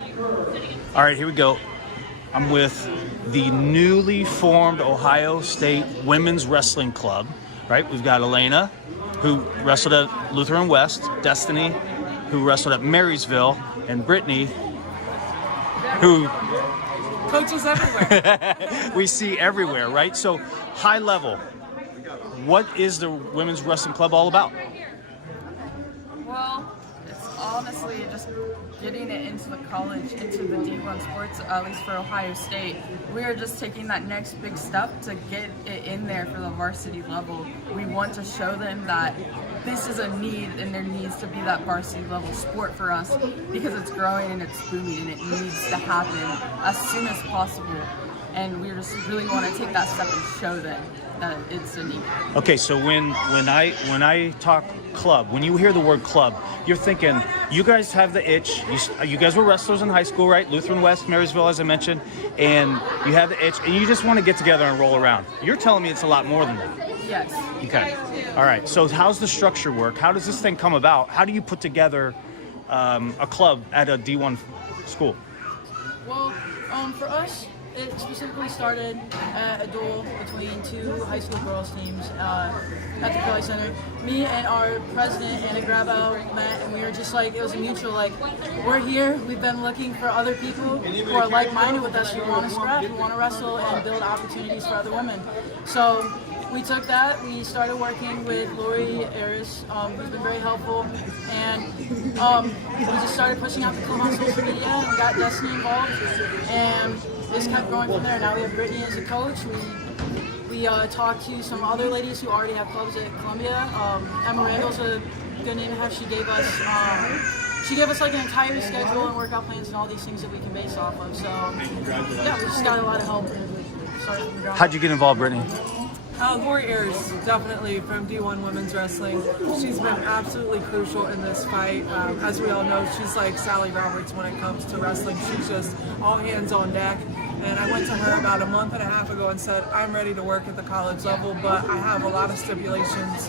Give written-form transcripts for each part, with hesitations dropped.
All right, here we go. I'm with the newly formed Ohio State Women's Wrestling Club, right? We've got Elena, who wrestled at Lutheran West, Destiny, who wrestled at Marysville, and Brittany, who coaches everywhere. we see everywhere, right? So, high level, what is the Women's Wrestling Club all about? Well, it's honestly just getting it into the college, into the D1 sports, at least for Ohio State. We are just taking that next big step to get it in there for the varsity level. We want to show them that this is a need, and there needs to be that varsity level sport for us because it's growing and it's booming and it needs to happen as soon as possible. And we just really want to take that step and show them that it's a need. Okay, so when I talk club, when you hear the word club, you're thinking you guys have the itch. You guys were wrestlers in high school, right? Lutheran West, Marysville, as I mentioned, and you have the itch, and you just want to get together and roll around. You're telling me it's a lot more than that. Yes. Okay. All right. So how's the structure work? How does this thing come about? How do you put together a club at a D1 school? Well, for us, it specifically started at a duel between two high school girls teams at the Kelly Center. Me and our president, Anna Grabo, met, and we were just like, it was a mutual, like, we're here, we've been looking for other people who are like-minded with us, who want to scrap, who want to wrestle and build opportunities for other women. So we took that, we started working with Lori Aris, who's been very helpful, and we just started pushing out the club on social media and got Destiny involved, and just kept growing from there. Now we have Brittany as a coach. We talked to some other ladies who already have clubs at Columbia. Emma Randall's a good name to have. She gave us like an entire schedule and workout plans and all these things that we can base off of. So yeah, we just got a lot of help. How'd you get involved, Brittany? Lori Ayers, definitely from D1 Women's Wrestling. She's been absolutely crucial in this fight. As we all know, she's like Sally Roberts when it comes to wrestling. She's just all hands on deck. And I went to her about a month and a half ago and said, I'm ready to work at the college level, but I have a lot of stipulations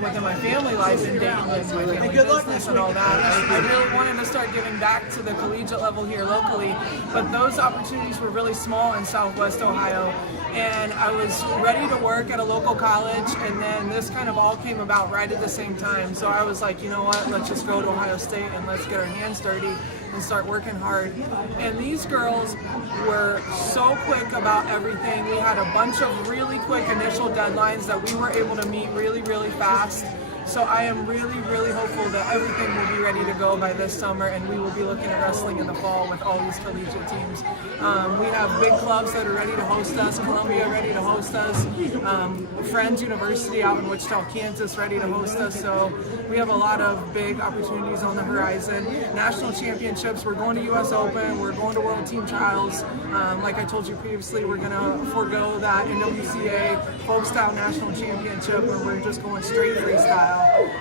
within my family life in Dayton and my family business and all that. I really wanted to start giving back to the collegiate level here locally, but those opportunities were really small in Southwest Ohio. And I was ready to work at a local college, and then this kind of all came about right at the same time. So I was like, you know what, let's just go to Ohio State and let's get our hands dirty and start working hard. And these girls were so quick about everything. We had a bunch of really quick initial deadlines that we were able to meet really, really fast. So I am really, really hopeful that everything will be ready to go by this summer, and we will be looking at wrestling in the fall with all these collegiate teams. We have big clubs that are ready to host us, Columbia ready to host us, Friends University out in Wichita, Kansas ready to host us. So we have a lot of big opportunities on the horizon. National championships, we're going to US Open, we're going to World Team Trials. Like I told you previously, we're going to forego that NWCA folk style national championship, where we're just going straight freestyle.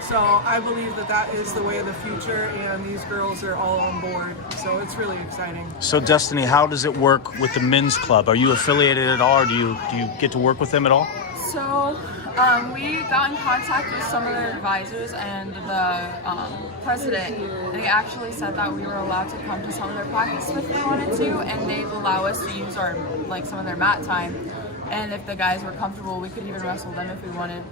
So I believe that that is the way of the future, and these girls are all on board. So it's really exciting. So Destiny, how does it work with the men's club? Are you affiliated at all, or do you get to work with them at all? So we got in contact with some of their advisors and the president. They actually said that we were allowed to come to some of their practices if we wanted to, and they allow us to use our some of their mat time. And if the guys were comfortable, we could even wrestle them if we wanted.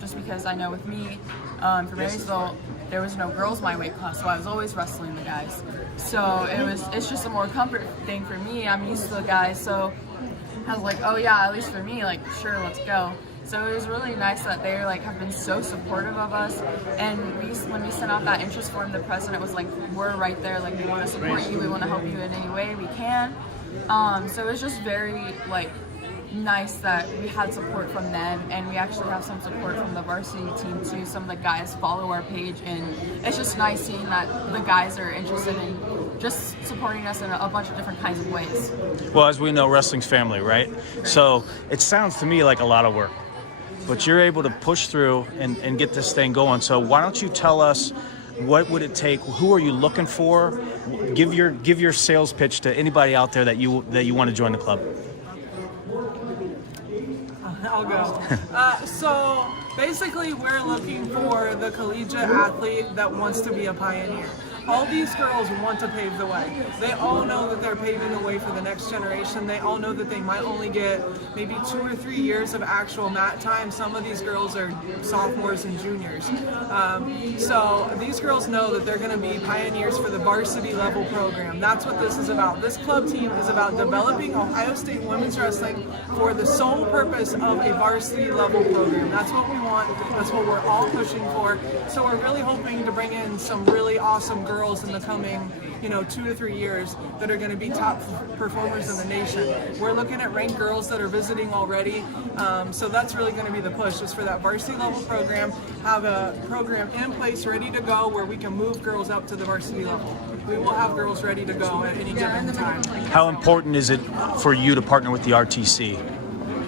Just because I know with me, for Marysville, there was no girls my weight class, so I was always wrestling the guys. So it's just a more comfort thing for me. I'm used to the guys, so I was like, oh yeah, at least for me, like, sure, let's go. So it was really nice that they have been so supportive of us. And when we sent out that interest form, the president was like, we're right there, like, we want to support you, we want to help you in any way we can. So it was just very nice that we had support from them, and we actually have some support from the varsity team too. Some of the guys follow our page, and it's just nice seeing that the guys are interested in just supporting us in a bunch of different kinds of ways. Well, as we know, wrestling's family, right? So it sounds to me like a lot of work, but you're able to push through and get this thing going. So why don't you tell us, what would it take? Who are you looking for? Give your sales pitch to anybody out there that you want to join the club. I'll go. So basically, we're looking for the collegiate athlete that wants to be a pioneer. all these girls want to pave the way. They all know that they're paving the way for the next generation. They all know that they might only get maybe 2 or 3 years of actual mat time. Some of these girls are sophomores and juniors. So these girls know that they're going to be pioneers for the varsity level program. That's what this is about. This club team is about developing Ohio State women's wrestling for the sole purpose of a varsity level program. That's what we want. That's what we're all pushing for. So we're really hoping to bring in some really awesome girls in the coming 2 to 3 years that are going to be top performers in the nation. We're looking at ranked girls that are visiting already. So that's really going to be the push, is for that varsity level program, have a program in place ready to go where we can move girls up to the varsity level. We will have girls ready to go at any given time. How important is it for you to partner with the RTC?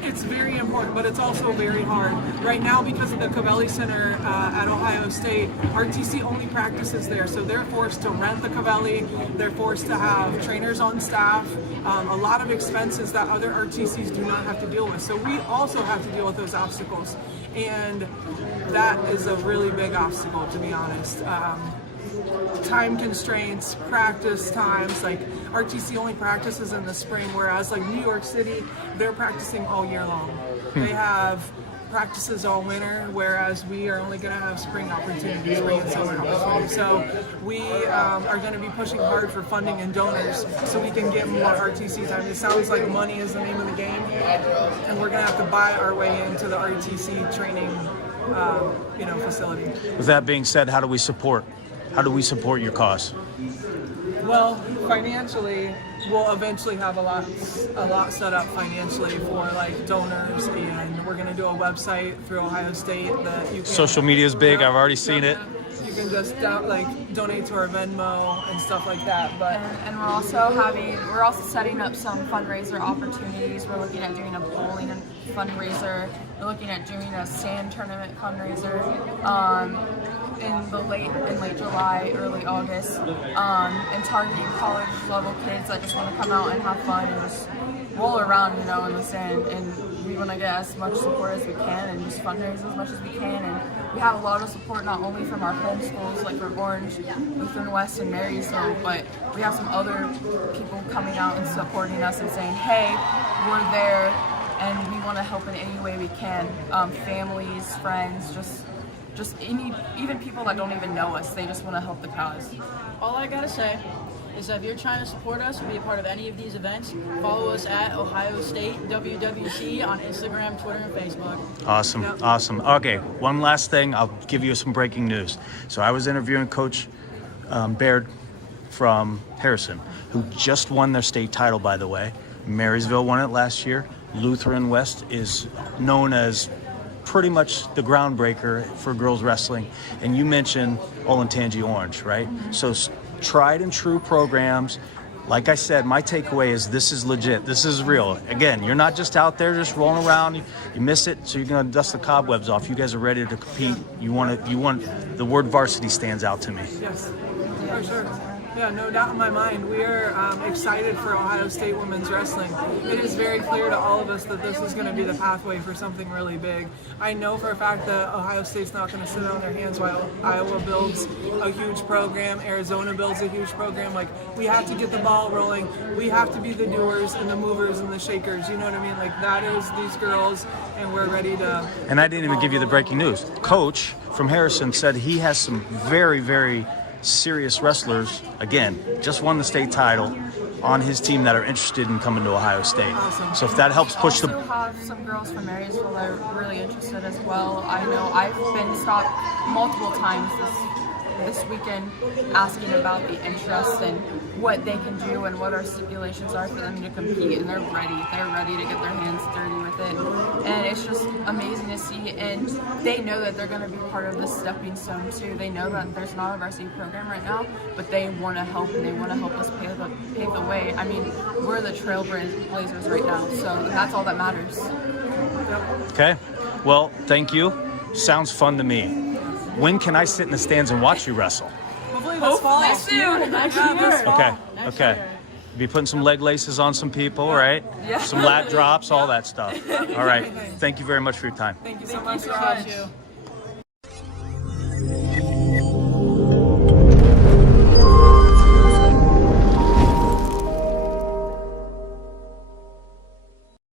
It's very important, but it's also very hard. Right now, because of the Covelli Center at Ohio State, RTC only practices there, so they're forced to rent the Covelli, they're forced to have trainers on staff, a lot of expenses that other RTCs do not have to deal with. So we also have to deal with those obstacles, and that is a really big obstacle, to be honest. Time constraints, practice times, like RTC only practices in the spring, whereas like New York City, they're practicing all year long. They have practices all winter, whereas we are only going to have spring opportunities, spring and summer opportunities. So we are going to be pushing hard for funding and donors so we can get more RTC time. It sounds like money is the name of the game, and we're going to have to buy our way into the RTC training facility. With that being said, how do we support your cause? Well, financially, we'll eventually have a lot set up financially for like donors, and we're gonna do a website through Ohio State that you can. Social media is big. I've already seen it. You can just donate to our Venmo and stuff like that. But and we're also setting up some fundraiser opportunities. We're looking at doing a bowling fundraiser. We're looking at doing a sand tournament fundraiser in late July, early August, and targeting college level kids that just want to come out and have fun and just roll around, in the sand. And we want to get as much support as we can and just fundraise as much as we can. And we have a lot of support not only from our home schools like for Orange, Lutheran West, and Marysville, but we have some other people coming out and supporting us and saying, hey, we're there and we want to help in any way we can. Families, friends, even people that don't even know us, they just want to help the cause. All I gotta say is that if you're trying to support us or be a part of any of these events, follow us at Ohio State WWC on Instagram, Twitter, and Facebook. Awesome, Yep. Awesome. Okay, one last thing. I'll give you some breaking news. So I was interviewing Coach Baird from Harrison, who just won their state title, by the way. Marysville won it last year. Lutheran West is known as pretty much the groundbreaker for girls wrestling. And you mentioned Olentangy Orange, right? So tried and true programs. Like I said, my takeaway is this is legit. This is real. Again, you're not just out there just rolling around. You miss it, so you're going to dust the cobwebs off. You guys are ready to compete. You want the word varsity stands out to me. yes, for sure. Yeah, no doubt in my mind. We are excited for Ohio State women's wrestling. It is very clear to all of us that this is going to be the pathway for something really big. I know for a fact that Ohio State's not going to sit on their hands while Iowa builds a huge program, Arizona builds a huge program. Like, we have to get the ball rolling. We have to be the doers and the movers and the shakers. You know what I mean? Like, that is these girls, and we're ready to... And I didn't even give you the breaking news. Coach from Harrison said he has some very, very serious wrestlers, again, just won the state title on his team that are interested in coming to Ohio State. Awesome. So if that helps push We also have some girls from Marysville that are really interested as well. I know I've been stopped multiple times this weekend asking about the interest and what they can do and what our stipulations are for them to compete, and they're ready to get their hands dirty with it. And it's just amazing to see, and they know that they're going to be part of this stepping stone too. They know that there's not a varsity program right now, but they want to help, and they want to help us pave the way. I mean, we're the trailblazers right now, so that's all that matters. Okay. Well, thank you. Sounds fun to me. When can I sit in the stands and watch you wrestle? Hopefully this fall. Soon. Next Yeah, year. this fall. Okay. Next Okay. year. Be putting some leg laces on some people, right? Yeah. Some lat drops, all that stuff. All right. Thank you very much for your time. Thank you so Thank much. you so for much. having you.